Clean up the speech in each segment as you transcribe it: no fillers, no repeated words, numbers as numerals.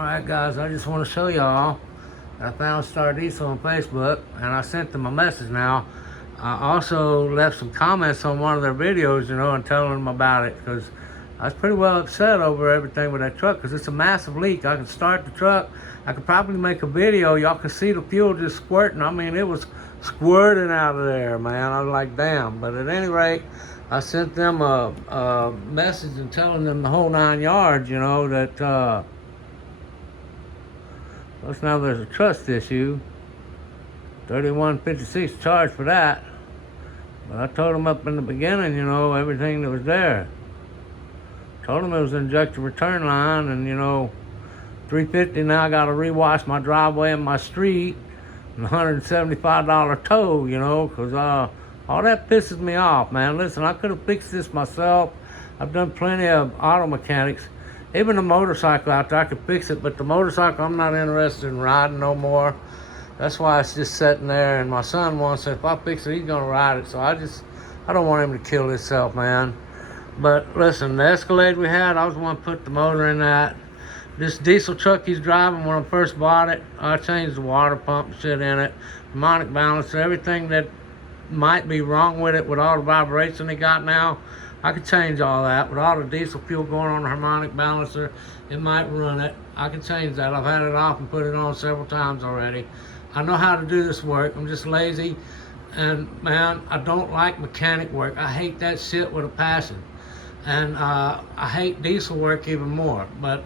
Alright guys, I just want to show y'all I found Star Diesel on Facebook and I sent them a message now. I also left some comments on one of their videos, and telling them about it, because I was pretty well upset over everything with that truck, because it's a massive leak. I could start the truck, I could probably make a video, y'all could see the fuel just squirting. I mean, it was squirting out of there, man. I was like, damn. But at any rate, I sent them a message and telling them the whole 9 yards, that plus now there's a trust issue. 3156 charged for that. But I told them up in the beginning, everything that was there. Told them it was an injector return line, and $350 now. I got to rewash my driveway and my street, and $175 tow, because all that pisses me off, man. Listen, I could have fixed this myself. I've done plenty of auto mechanics. Even the motorcycle out there, I could fix it, but the motorcycle, I'm not interested in riding no more. That's why it's just sitting there, and my son wants it. If I fix it, he's gonna ride it. So I don't want him to kill himself, man. But listen, the Escalade we had, I was the one to put the motor in that. This diesel truck he's driving, when I first bought it, I changed the water pump and shit in it, harmonic balancer, everything that might be wrong with it, with all the vibration they got now. I could change all that. With all the diesel fuel going on the harmonic balancer, it might run it. I can change that. I've had it off and put it on several times already. I know how to do this work. I'm just lazy. And man, I don't like mechanic work. I hate that shit with a passion. And I hate diesel work even more. But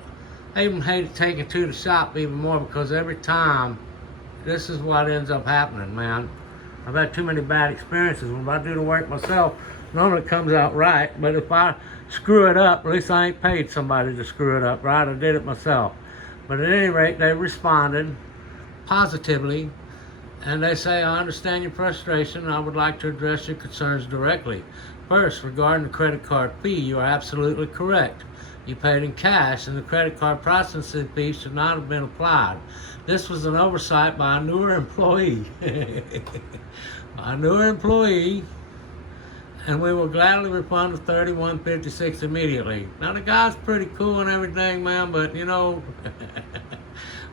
I even hate taking it to the shop even more, because every time, this is what ends up happening, man. I've had too many bad experiences. When I do the work myself, normally it comes out right, but if I screw it up, at least I ain't paid somebody to screw it up, right? I did it myself. But at any rate, they responded positively, and they say, I understand your frustration, and I would like to address your concerns directly. First, regarding the credit card fee, you are absolutely correct. You paid in cash, and the credit card processing fee should not have been applied. This was an oversight by a newer employee. And we will gladly refund the $31.56 immediately. Now the guy's pretty cool and everything, man, but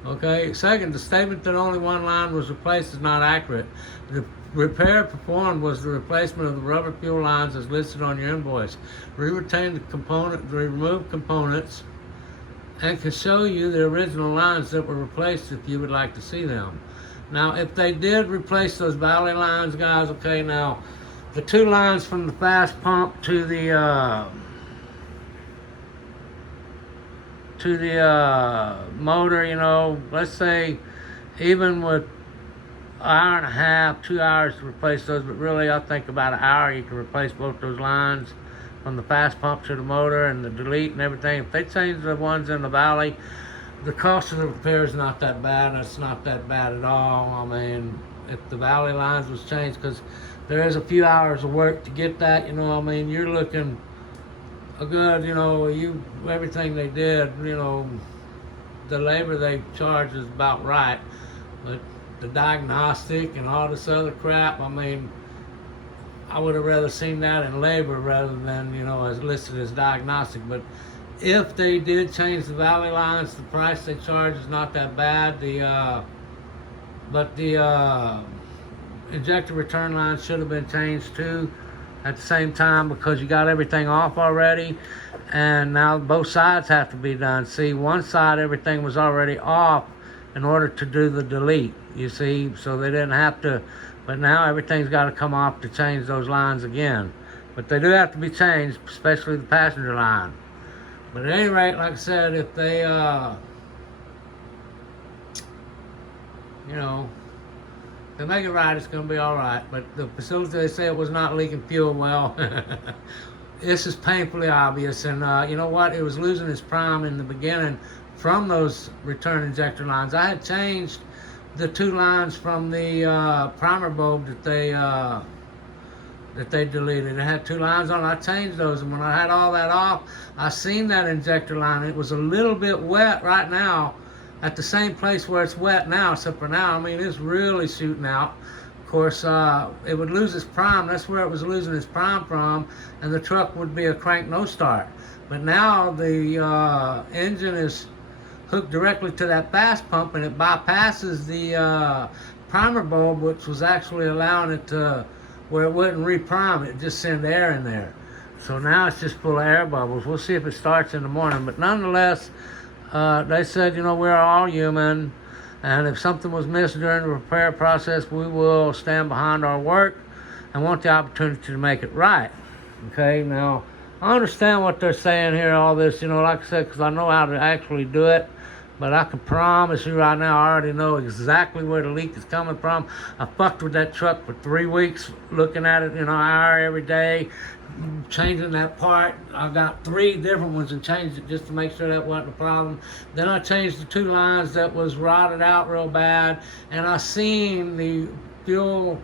okay. Second, the statement that only one line was replaced is not accurate. The repair performed was the replacement of the rubber fuel lines as listed on your invoice. We retained the removed components, and can show you the original lines that were replaced if you would like to see them. Now, if they did replace those valley lines, guys, okay, now, the 2 lines from the fast pump to the motor, let's say even with an hour and a half, 2 hours to replace those, but really I think about an hour you can replace both those lines from the fast pump to the motor and the delete and everything. If they change the ones in the valley, the cost of the repair is not that bad. It's not that bad at all. I mean, if the valley lines was changed, because there is a few hours of work to get that, you're looking a good, everything they did, the labor they charged is about right. But the diagnostic and all this other crap, I would have rather seen that in labor rather than, as listed as diagnostic. But if they did change the valley lines, the price they charge is not that bad. But the injector return line should have been changed too at the same time, because you got everything off already, and now both sides have to be done. See, one side everything was already off in order to do the delete, you see, so they didn't have to, but now everything's got to come off to change those lines again. But they do have to be changed, especially the passenger line. But at any rate, like I said, if they they make it right, it's going to be all right. But the facility, they say it was not leaking fuel. Well, this is painfully obvious. And you know what? It was losing its prime in the beginning from those return injector lines. I had changed the 2 lines from the primer bulb that they deleted. It had 2 lines on it. I changed those, and when I had all that off, I seen that injector line. It was a little bit wet right now, at the same place where it's wet now, except for now, it's really shooting out. Of course, it would lose its prime. That's where it was losing its prime from, and the truck would be a crank no start. But now the engine is hooked directly to that fast pump, and it bypasses the primer bulb, which was actually allowing it to, where it wouldn't reprime, it just send air in there. So now it's just full of air bubbles. We'll see if it starts in the morning. But nonetheless, they said, you know, we're all human, and if something was missed during the repair process, we will stand behind our work and want the opportunity to make it right. Okay, now, I understand what they're saying here, all this, you know, like I said, because I know how to actually do it. But I can promise you right now, I already know exactly where the leak is coming from. I fucked with that truck for 3 weeks, looking at it, you know, an hour every day, changing that part. I got 3 different ones and changed it just to make sure that wasn't a problem. Then I changed the 2 lines that was rotted out real bad, and I seen the fuel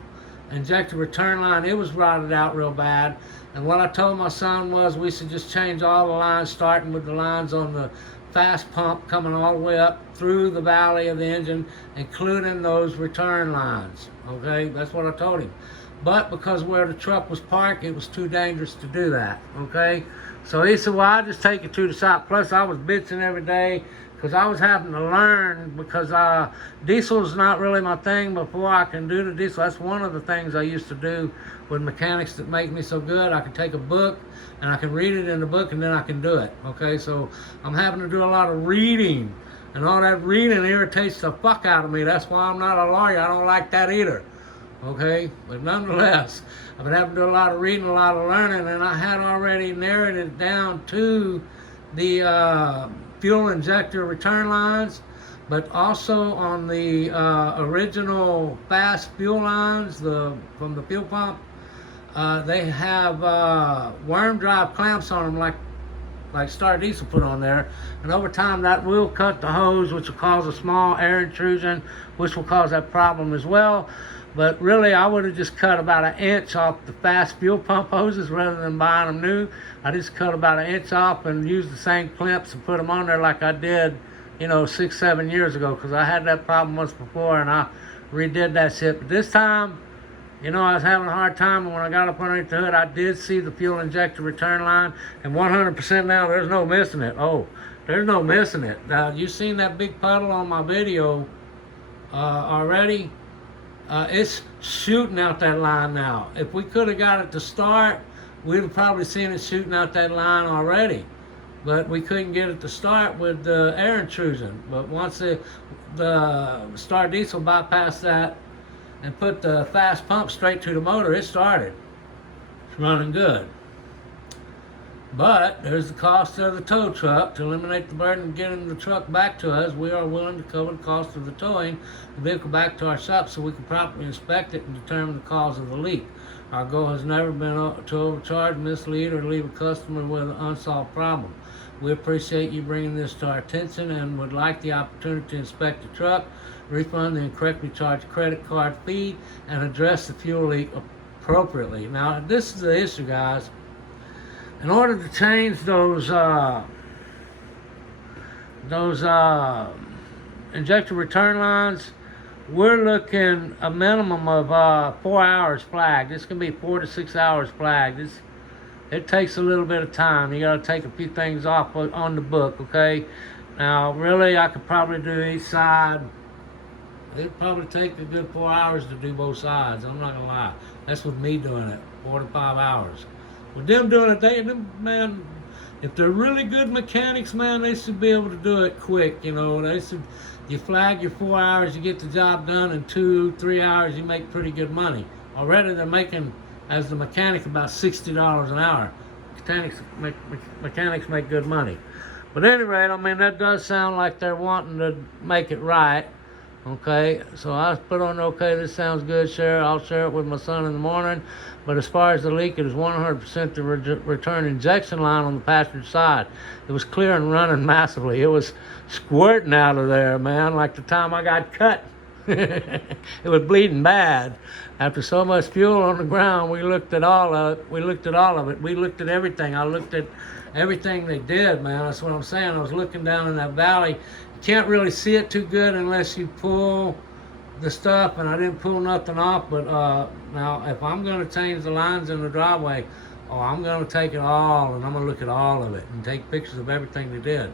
injector return line, it was rotted out real bad. And what I told my son was we should just change all the lines, starting with the lines on the fast pump coming all the way up through the valley of the engine, including those return lines. Okay, that's what I told him. But because where the truck was parked, it was too dangerous to do that. Okay, so he said, well, I'll just take it to the shop. Plus I was bitching every day because I was having to learn, because diesel's not really my thing. Before I can do the diesel, that's one of the things I used to do with mechanics that make me so good. I can take a book and I can read it in the book, and then I can do it. Okay, so I'm having to do a lot of reading, and all that reading irritates the fuck out of me. That's why I'm not a lawyer. I don't like that either. Okay, but nonetheless, I've been having to do a lot of reading, a lot of learning, and I had already narrowed it down to the fuel injector return lines, but also on the original fast fuel lines from the fuel pump. They have worm drive clamps on them, like Star Diesel put on there, and over time that will cut the hose, which will cause a small air intrusion, which will cause that problem as well. But really, I would have just cut about 1 inch off the fast fuel pump hoses rather than buying them new. I just cut about 1 inch off and used the same clamps and put them on there like I did, you know, 6-7 years ago, because I had that problem once before and I redid that shit. But this time, you know, I was having a hard time, and when I got up underneath the hood, I did see the fuel injector return line, and 100% now, there's no missing it. Oh, there's no missing it. Now, you've seen that big puddle on my video already. It's shooting out that line now. If we could have got it to start, we'd have probably seen it shooting out that line already. But we couldn't get it to start with the air intrusion. But once the Star Diesel bypassed that and put the fast pump straight to the motor, it started. It's running good. But there's the cost of the tow truck. To eliminate the burden of getting the truck back to us, we are willing to cover the cost of the towing the vehicle back to our shop so we can properly inspect it and determine the cause of the leak. Our goal has never been to overcharge, mislead, or leave a customer with an unsolved problem. We appreciate you bringing this to our attention and would like the opportunity to inspect the truck, refund the incorrectly charged credit card fee, and address the fuel leak appropriately. Now, this is the issue, guys. In order to change those injector return lines, we're looking a minimum of 4 hours flagged. This can be 4 to 6 hours flagged. It takes a little bit of time. You got to take a few things off on the book, okay? Now, really, I could probably do each side. It'd probably take a good 4 hours to do both sides. I'm not gonna lie. That's with me doing it, 4 to 5 hours. With them doing it, man, if they're really good mechanics, man, they should be able to do it quick. You know, you flag your 4 hours, you get the job done. In 2-3 hours, you make pretty good money. Already, they're making, as the mechanic, about $60 an hour. Mechanics make good money. But at any rate, I mean, that does sound like they're wanting to make it right. Okay, so I put on, okay, this sounds good, share. I'll share it with my son in the morning. But as far as the leak, it is 100% the return injection line on the passenger side. It was clear and running massively. It was squirting out of there, man, like the time I got cut. It was bleeding bad. After so much fuel on the ground, we looked at all of it. We looked at everything. I looked at everything they did, man. That's what I'm saying. I was looking down in that valley. You can't really see it too good unless you pull the stuff, and I didn't pull nothing off. But now, if I'm going to change the lines in the driveway, I'm going to take it all, and I'm going to look at all of it and take pictures of everything they did.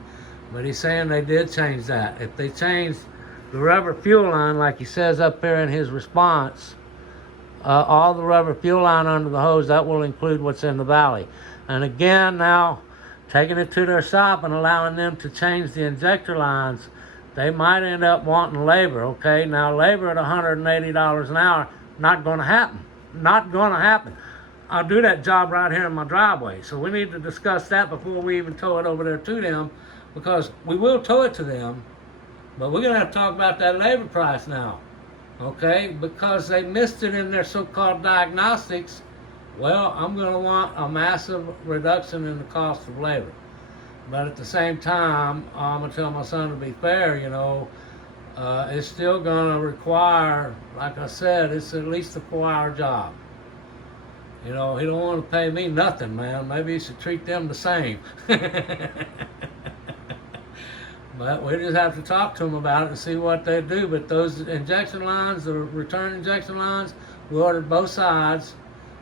But he's saying they did change that. If they changed the rubber fuel line, like he says up here in his response, all the rubber fuel line under the hose, that will include what's in the valley. And again, now, taking it to their shop and allowing them to change the injector lines, they might end up wanting labor, okay? Now, labor at $180 an hour, not going to happen. Not going to happen. I'll do that job right here in my driveway. So we need to discuss that before we even tow it over there to them, because we will tow it to them, but we're going to have to talk about that labor price now, okay? Because they missed it in their so-called diagnostics. Well, I'm going to want a massive reduction in the cost of labor. But at the same time, I'm going to tell my son to be fair, you know, it's still going to require, like I said, it's at least a 4-hour job. You know, he don't want to pay me nothing, man. Maybe he should treat them the same. But we just have to talk to them about it and see what they do. But those injection lines, the return injection lines, we ordered both sides,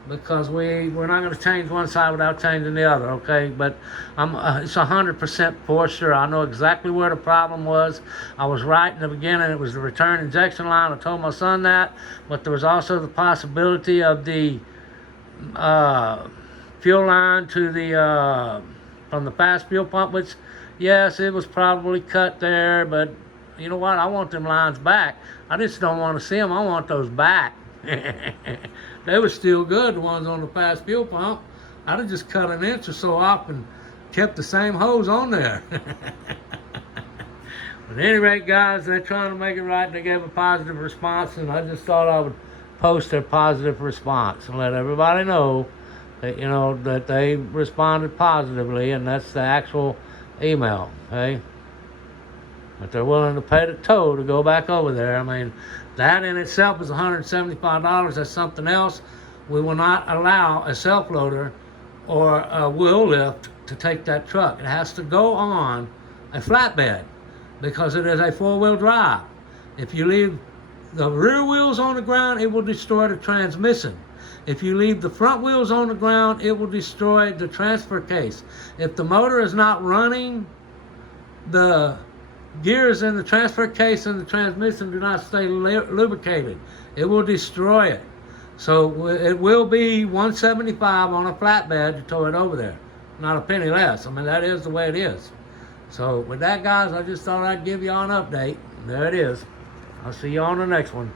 because we're not going to change one side without changing the other, okay? But it's 100% for sure. I know exactly where the problem was. I was right in the beginning. It was the return injection line. I told my son that. But there was also the possibility of the fuel line to the from the fast fuel pump, which, yes, it was probably cut there. But you know what? I want them lines back. I just don't want to see them. I want those back. They were still good, the ones on the fast fuel pump. I'd have just cut an inch or so off and kept the same hose on there. But at any rate, guys, they're trying to make it right. They gave a positive response, and I just thought I would post their positive response and let everybody know that, you know, that they responded positively, and that's the actual email, okay? But they're willing to pay the tow to go back over there. I mean, that in itself is $175. That's something else. We will not allow a self-loader or a wheel lift to take that truck. It has to go on a flatbed because it is a 4-wheel drive. If you leave the rear wheels on the ground, it will destroy the transmission. If you leave the front wheels on the ground, it will destroy the transfer case. If the motor is not running, the gears in the transfer case and the transmission do not stay lubricated. It will destroy it. So it will be $175 on a flatbed to tow it over there. Not a penny less. I mean, that is the way it is. So with that, guys, I just thought I'd give you all an update. There it is. I'll see you on the next one.